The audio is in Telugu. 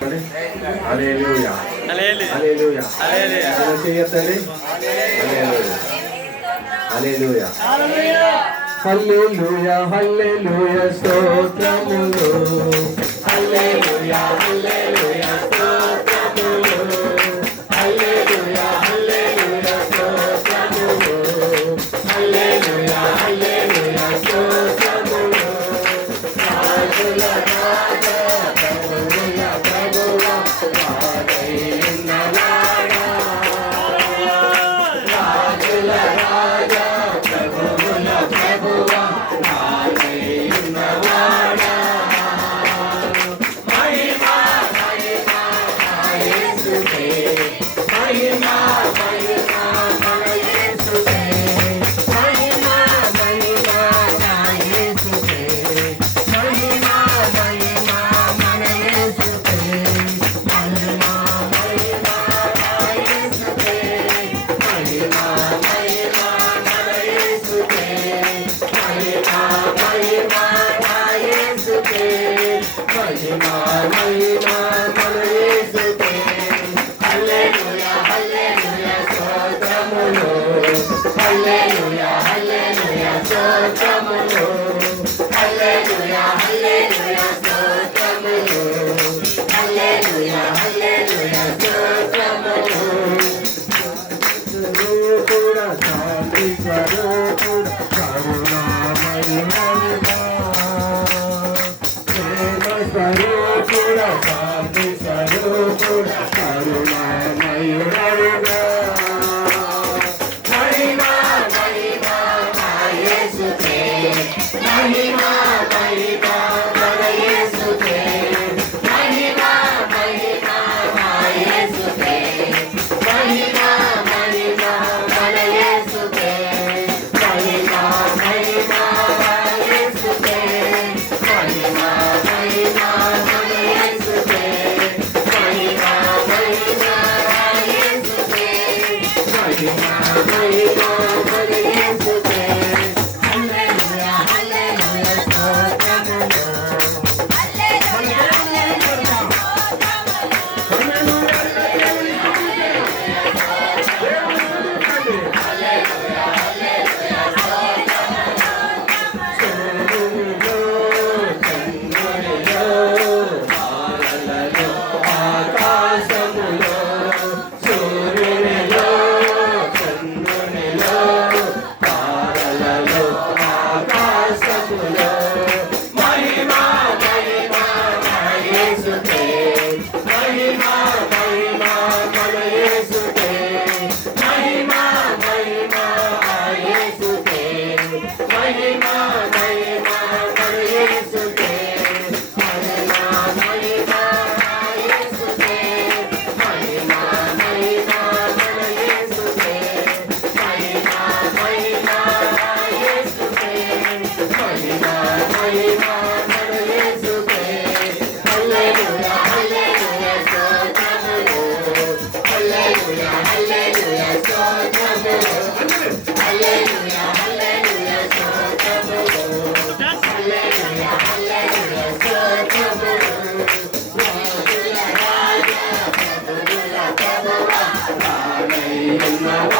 హల్లెలూయా. హల్లెలూయా. హల్లెలూయా. హల్లెలూయా. Hallelujah. 나와